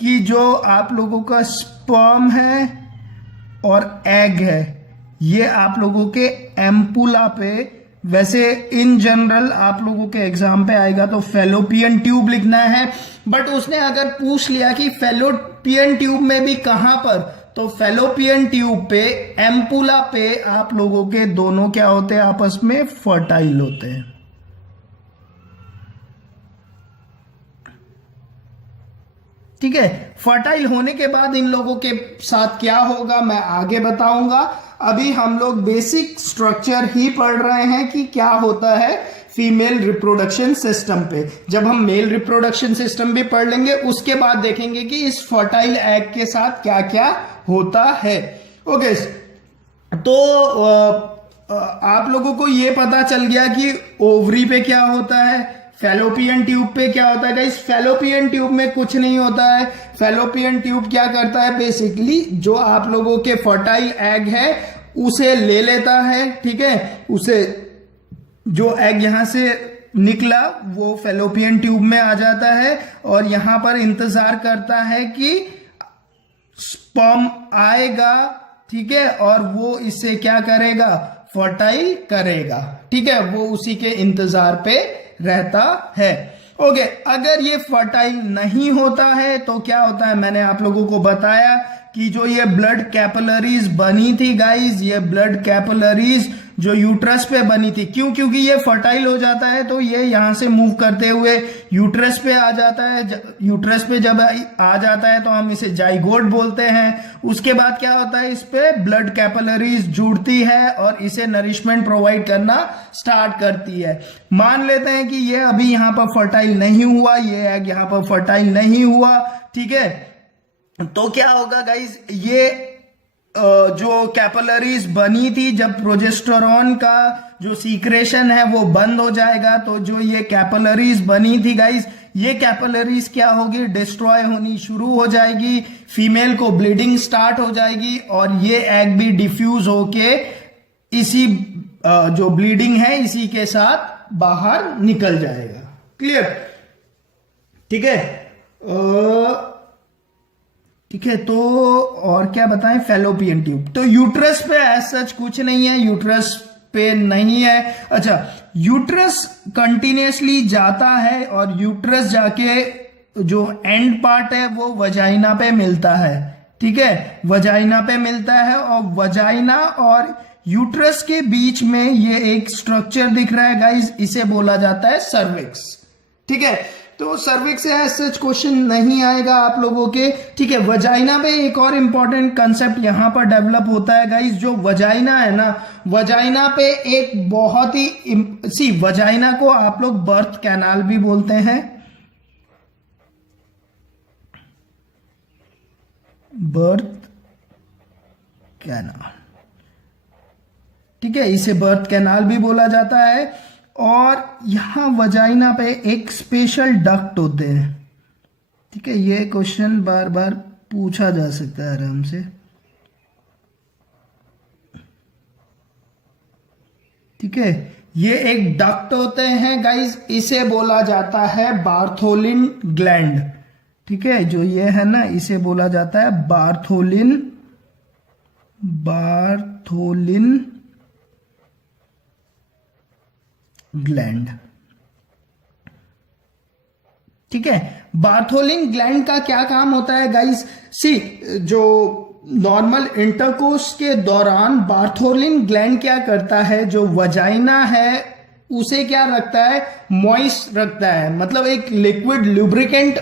कि जो आप लोगों का स्पर्म है और एग है ये आप लोगों के एम्पुला पे, वैसे इन जनरल आप लोगों के एग्जाम पे आएगा तो फेलोपियन ट्यूब लिखना है, बट उसने अगर पूछ लिया कि फेलोपियन ट्यूब में भी कहां पर, तो फेलोपियन ट्यूब पे, एम्पुला पे आप लोगों के दोनों क्या होते हैं, आपस में फर्टाइल होते हैं। ठीक है, फर्टाइल होने के बाद इन लोगों के साथ क्या होगा मैं आगे बताऊंगा। अभी हम लोग बेसिक स्ट्रक्चर ही पढ़ रहे हैं कि क्या होता है फीमेल रिप्रोडक्शन सिस्टम पे। जब हम मेल रिप्रोडक्शन सिस्टम भी पढ़ लेंगे उसके बाद देखेंगे कि इस फर्टाइल एग के साथ क्या क्या होता है। ओके, तो आप लोगों को ये पता चल गया कि ओवरी पे क्या होता है, फेलोपियन ट्यूब पे क्या होता है। गाइस फेलोपियन ट्यूब में कुछ नहीं होता है। फेलोपियन ट्यूब क्या करता है, बेसिकली जो आप लोगों के फर्टाइल एग है उसे ले लेता है। ठीक है, उसे जो एग यहां से निकला वो फेलोपियन ट्यूब में आ जाता है और यहां पर इंतजार करता है कि स्पर्म आएगा। ठीक है, और वो इससे क्या करेगा, फर्टाइल करेगा। ठीक है, वो उसी के इंतजार पे रहता है। ओके, अगर ये फर्टाइल नहीं होता है तो क्या होता है, मैंने आप लोगों को बताया कि जो ये ब्लड कैपिलरीज बनी थी गाइस, ये ब्लड कैपिलरीज जो यूट्रस पे बनी थी, क्योंकि ये फर्टाइल हो जाता है तो ये यहां से मूव करते हुए यूट्रस पे आ जाता है। यूट्रस पे जब आ जाता है तो हम इसे जाइगोट बोलते हैं। उसके बाद क्या होता है, इस पे ब्लड कैपिलरीज जुड़ती है और इसे नरिशमेंट प्रोवाइड करना स्टार्ट करती है। मान लेते हैं कि ये अभी यहां पर फर्टाइल नहीं हुआ, ये एग यहां पर फर्टाइल नहीं हुआ। ठीक है, तो क्या होगा गाइज, ये जो कैपिलरीज बनी थी, जब प्रोजेस्टेरोन का जो सीक्रेशन है वो बंद हो जाएगा तो जो ये कैपिलरीज बनी थी गाइज, ये कैपिलरीज क्या होगी, डिस्ट्रॉय होनी शुरू हो जाएगी, फीमेल को ब्लीडिंग स्टार्ट हो जाएगी और ये एग भी डिफ्यूज होके इसी जो ब्लीडिंग है इसी के साथ बाहर निकल जाएगा। क्लियर? ठीक है, ठीक है, तो और क्या बताएं, फेलोपियन ट्यूब। तो यूट्रस पे एज सच कुछ नहीं है, यूट्रस पे नहीं है। अच्छा, यूट्रस कंटिन्यूसली जाता है और यूट्रस जाके जो एंड पार्ट है वो वजाइना पे मिलता है। ठीक है, वजाइना पे मिलता है और वजाइना और यूट्रस के बीच में ये एक स्ट्रक्चर दिख रहा है गाइज, इसे बोला जाता है सर्विक्स। ठीक है, तो सर्विक्स से एज सच क्वेश्चन नहीं आएगा आप लोगों के। ठीक है, वजाइना पे एक और इंपॉर्टेंट कंसेप्ट यहां पर डेवलप होता है गाइस, जो वजाइना है ना, वजाइना पे एक बहुत ही वजाइना को आप लोग बर्थ कैनाल भी बोलते हैं। बर्थ कैनाल, ठीक है, इसे बर्थ कैनाल भी बोला जाता है। और यहां वजाइना पे एक स्पेशल डक्ट होते हैं। ठीक है, ये क्वेश्चन बार बार पूछा जा सकता है आराम से। ठीक है, ये एक डक्ट होते हैं गाइस, इसे बोला जाता है बार्थोलिन ग्लैंड। ठीक है, जो ये है ना, इसे बोला जाता है बार्थोलिन ग्लैंड। ठीक है, बार्थोलिन ग्लैंड का क्या काम होता है गाइस, जो नॉर्मल इंटरकोर्स के दौरान बार्थोलिन ग्लैंड क्या करता है, जो वजाइना है उसे क्या रखता है, मॉइस्ट रखता है, मतलब एक लिक्विड लुब्रिकेंट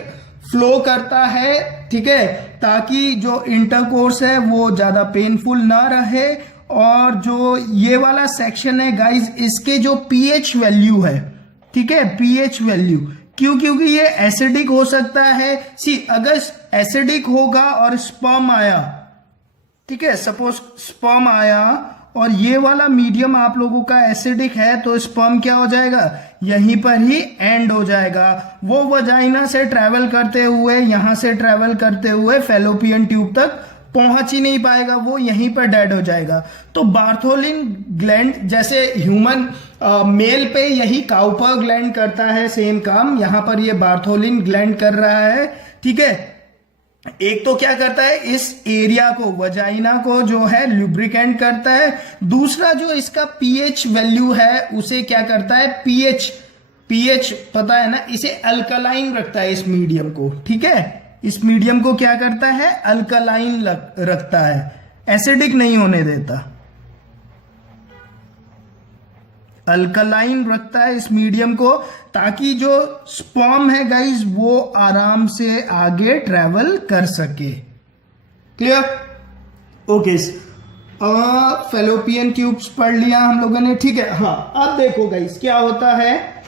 फ्लो करता है। ठीक है, ताकि जो इंटरकोर्स है वो ज्यादा पेनफुल ना रहे। और जो ये वाला सेक्शन है गाइस, इसके जो पीएच वैल्यू है, ठीक है, पीएच वैल्यू, क्योंकि ये एसिडिक हो सकता है। अगर एसिडिक होगा और स्पर्म आया, ठीक है, सपोज स्पर्म आया और ये वाला मीडियम आप लोगों का एसिडिक है, तो स्पर्म क्या हो जाएगा, यहीं पर ही एंड हो जाएगा। वो वजाइना से ट्रेवल करते हुए, यहां से ट्रेवल करते हुए फेलोपियन ट्यूब तक पहुंच ही नहीं पाएगा, वो यहीं पर डेड हो जाएगा। तो बार्थोलिन ग्लैंड, जैसे ह्यूमन मेल पे यही काउपर ग्लैंड करता है सेम काम, यहां पर ये बार्थोलिन ग्लैंड कर रहा है। ठीक है, एक तो क्या करता है, इस एरिया को, वजाइना को जो है लुब्रिकेंट करता है। दूसरा जो इसका पीएच वैल्यू है उसे क्या करता है, पीएच पता है ना, इसे अल्कलाइन रखता है इस मीडियम को। ठीक है, इस मीडियम को क्या करता है, अल्कलाइन रखता है, एसिडिक नहीं होने देता, अल्कलाइन रखता है इस मीडियम को, ताकि जो स्पर्म है गाइस वो आराम से आगे ट्रेवल कर सके। क्लियर? ओके, फेलोपियन ट्यूब्स पढ़ लिया हम लोगों ने। ठीक है, हाँ अब देखो गाइस क्या होता है।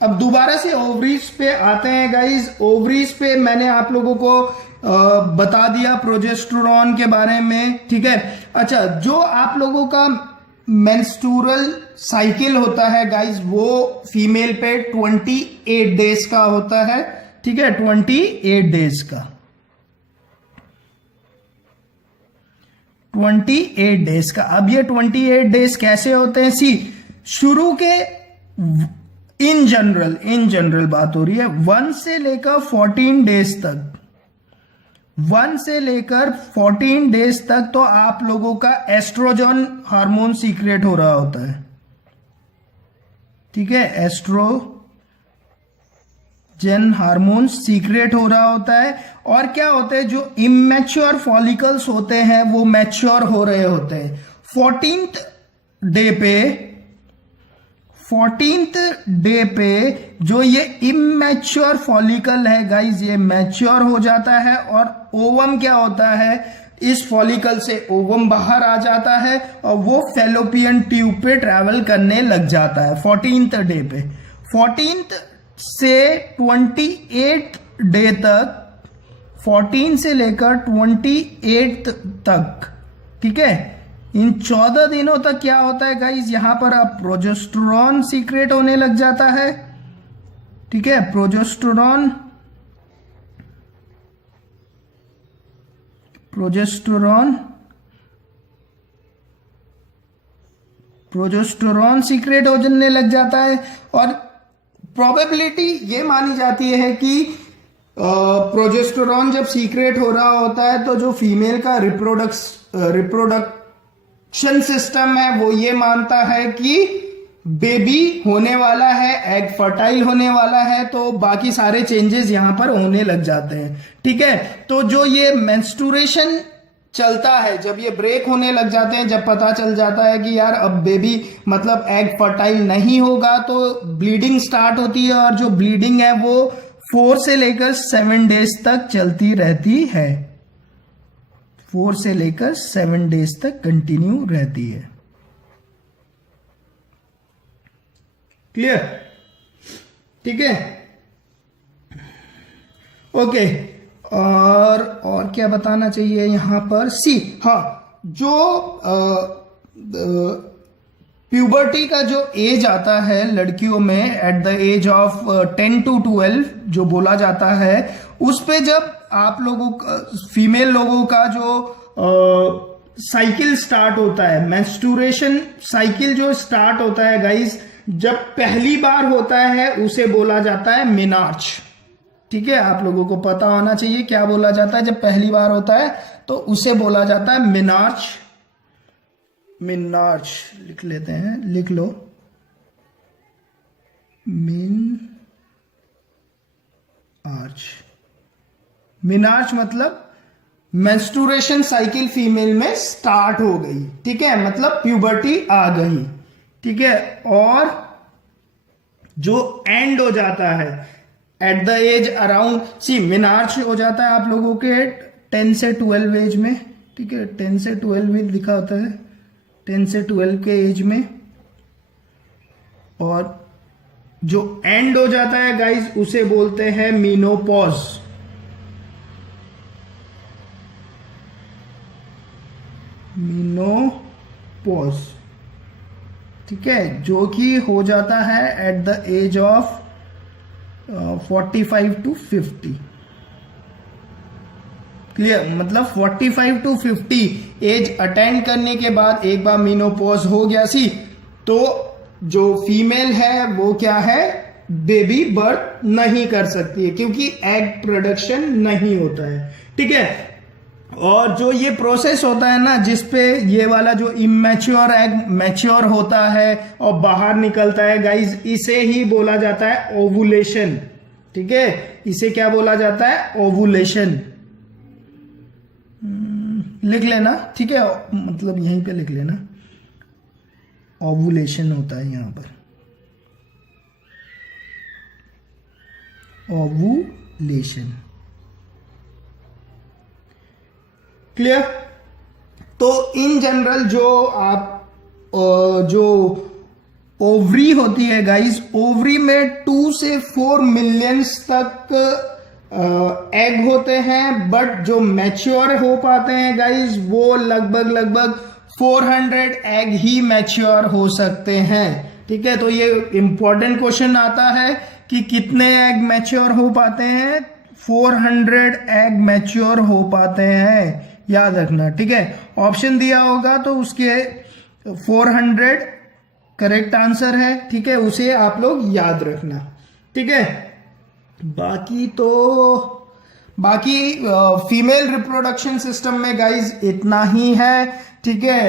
अब दोबारा से ओवरीज पे आते हैं गाइस। ओवरीज पे मैंने आप लोगों को बता दिया प्रोजेस्टेरोन के बारे में। ठीक है, अच्छा जो आप लोगों का मेंस्ट्रुअल साइकिल होता है गाइस वो फीमेल पे 28 डेज का होता है। ठीक है, 28 डेज का, 28 डेज का। अब ये 28 डेज कैसे होते हैं, सी शुरू के इन जनरल बात हो रही है, 1 से लेकर 14 डेज तक, 1 से लेकर 14 डेज तक तो आप लोगों का एस्ट्रोजन हार्मोन सीक्रेट हो रहा होता है। ठीक है, एस्ट्रोजन हार्मोन सीक्रेट हो रहा होता है। और क्या होता है, जो इमेच्योर फॉलिकल्स होते हैं वो मैच्योर हो रहे होते हैं। 14th डे पे जो ये इमेच्योर फॉलिकल है गाइज ये मैच्योर हो जाता है, और ओवम क्या होता है, इस फॉलिकल से ओवम बाहर आ जाता है और वो फेलोपियन ट्यूब पे ट्रैवल करने लग जाता है 14th डे पे। 14th से 28 डे तक, 14 से लेकर 28 तक, ठीक है, इन 14 दिनों तक क्या होता है गाइज, यहां पर अब प्रोजेस्टेरोन सीक्रेट होने लग जाता है। ठीक है, प्रोजेस्टेरोन सीक्रेट होने लग जाता है। और प्रोबेबिलिटी ये मानी जाती है कि प्रोजेस्टेरोन जब सीक्रेट हो रहा होता है तो जो फीमेल का रिप्रोडक्शन सिस्टम है वो ये मानता है कि बेबी होने वाला है, एग फर्टाइल होने वाला है, तो बाकी सारे चेंजेस यहां पर होने लग जाते हैं। ठीक है, तो जो ये मेंस्ट्रुएशन चलता है, जब ये ब्रेक होने लग जाते हैं, जब पता चल जाता है कि यार अब बेबी मतलब एग फर्टाइल नहीं होगा, तो ब्लीडिंग स्टार्ट होती है, और जो ब्लीडिंग है वो 4 से लेकर 7 डेज तक चलती रहती है। 4 से लेकर 7 डेज तक कंटिन्यू रहती है। क्लियर? ठीक है, ओके। और क्या बताना चाहिए यहां पर, सी हाँ, जो प्यूबर्टी का जो एज आता है लड़कियों में at the age of 10 to 12 जो बोला जाता है, उस पे जब आप लोगों का, फीमेल लोगों का जो साइकिल स्टार्ट होता है, मेंस्ट्रुएशन साइकिल जो स्टार्ट होता है गाइज, जब पहली बार होता है उसे बोला जाता है मेनार्च। ठीक है, आप लोगों को पता होना चाहिए क्या बोला जाता है जब पहली बार होता है, तो उसे बोला जाता है मेनार्च। मिनार्च लिख लेते हैं, लिख लो, मिनार्च मतलब मेंस्ट्रुएशन साइकिल फीमेल में स्टार्ट हो गई। ठीक है, मतलब प्यूबर्टी आ गई। ठीक है, और जो एंड हो जाता है एट द एज अराउंड, सी मिनार्च हो जाता है आप लोगों के 10 से 12 एज में। ठीक है, 10 से 12 भी लिखा होता है, 10 से 12 के एज में। और जो एंड हो जाता है गाइज उसे बोलते हैं मीनोपॉज। मीनोपॉज, ठीक है, जो कि हो जाता है at the age of 45 to 50। Clear? मतलब 45 to 50 एज अटेंड करने के बाद एक बार मीनोपॉज हो गया सी, तो जो फीमेल है वो क्या है, बेबी बर्थ नहीं कर सकती है, क्योंकि एग प्रोडक्शन नहीं होता है। ठीक है। और जो ये प्रोसेस होता है ना, जिसपे ये वाला जो इमेच्योर एग मैच्योर होता है और बाहर निकलता है गाइज, इसे ही बोला जाता है ओवुलेशन। ठीक है, इसे क्या बोला जाता है? ओवुलेशन। लिख लेना, ठीक है, मतलब यहीं पे लिख लेना, ओवुलेशन होता है यहां पर, ओवुलेशन। क्लियर? तो इन जनरल जो ओवरी होती है गाइस, ओवरी में 2 से 4 मिलियंस तक एग होते हैं, बट जो मैच्योर हो पाते हैं गाइस वो लगभग 400 एग ही मैच्योर हो सकते हैं। ठीक है, तो ये इंपॉर्टेंट क्वेश्चन आता है कि कितने एग मैच्योर हो पाते हैं? 400 एग मैच्योर हो पाते हैं, याद रखना। ठीक है, ऑप्शन दिया होगा तो उसके 400 करेक्ट आंसर है। ठीक है, उसे आप लोग याद रखना। ठीक है, बाकी फीमेल रिप्रोडक्शन सिस्टम में गाइज इतना ही है। ठीक है,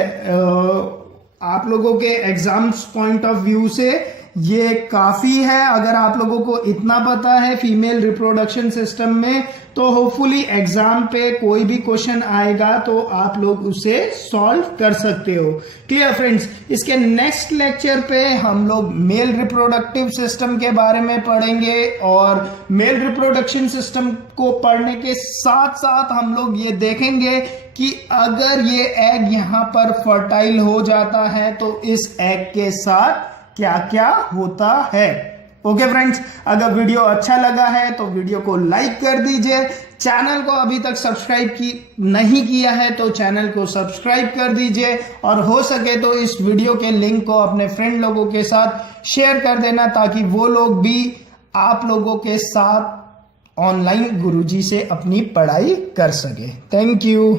आप लोगों के एग्जाम्स पॉइंट ऑफ व्यू से ये काफी है। अगर आप लोगों को इतना पता है फीमेल रिप्रोडक्शन सिस्टम में, तो होपफुली एग्जाम पे कोई भी क्वेश्चन आएगा तो आप लोग उसे सॉल्व कर सकते हो। Clear friends? इसके नेक्स्ट लेक्चर पे हम लोग मेल रिप्रोडक्टिव सिस्टम के बारे में पढ़ेंगे, और मेल रिप्रोडक्शन सिस्टम को पढ़ने के साथ साथ हम लोग ये देखेंगे कि अगर ये एग यहां पर फर्टाइल हो जाता है तो इस एग के साथ क्या क्या होता है। ओके फ्रेंड्स, अगर वीडियो अच्छा लगा है तो वीडियो को लाइक कर दीजिए। चैनल को अभी तक सब्सक्राइब नहीं किया है तो चैनल को सब्सक्राइब कर दीजिए, और हो सके तो इस वीडियो के लिंक को अपने फ्रेंड लोगों के साथ शेयर कर देना, ताकि वो लोग भी आप लोगों के साथ ऑनलाइन गुरुजी से अपनी पढ़ाई कर सके। Thank you.